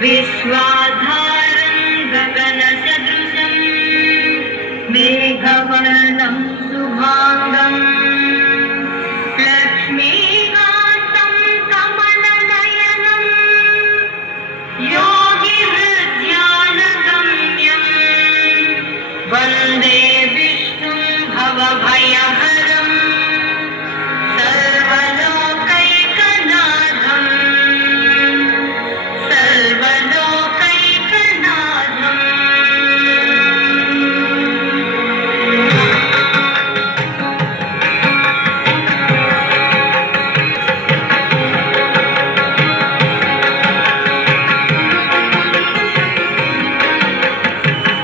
विश्वाधारं गगनसदृशं मेघवर्णं शुभांगं लक्ष्मीकान्तं कमलनयनं योगिहृद्यानगम्यं वन्दे विष्णुं भवभयहरं सर्वलोकैकनाथं सर्वलोकैकनाथम्।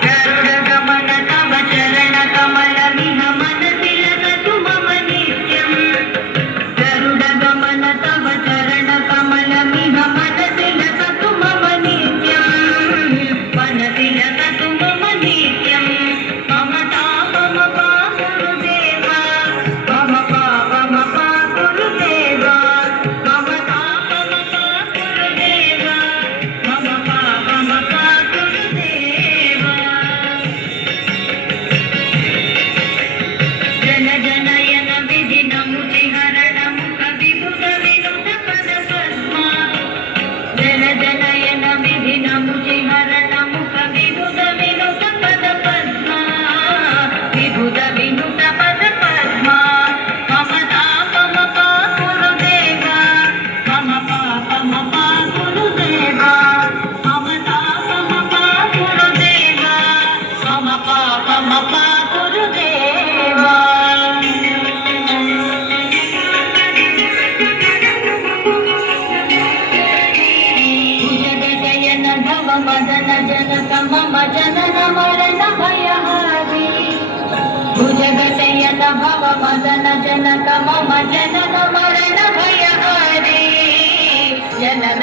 गरुडगमन तव चरणकमलमिह मनसि लसतु मम नित्यम्। गरुडगमन तव चरणकमलमिह मनसि लसतु मम नित्यम्। मनसि लसतु मम नित्यम्। मम तापमपा गुरुदेव मम पापमपा गुरुदेव मम तापमपा गुरुदेव मम पापमपा गुरुदेव। जन जनयन विधिनमुचिहरण मुख विभुत विनुत पद पद्मा। जन जनयन विधिनमुचिहरण मुख विभुत विनुत पद पद्मा। विभुत विनुत पद पद्मा। मम तापमपा गुरुदेव मम पापमपा गुरुदेव मम तापमपा गुरुदेव मम पापमपा गुरुदेव। भुजगशयन भव मदन जनक मम जनन मरण भयहारी। भुजगशयन भव मदन जनक मम जनन मरण भयहारी। जनन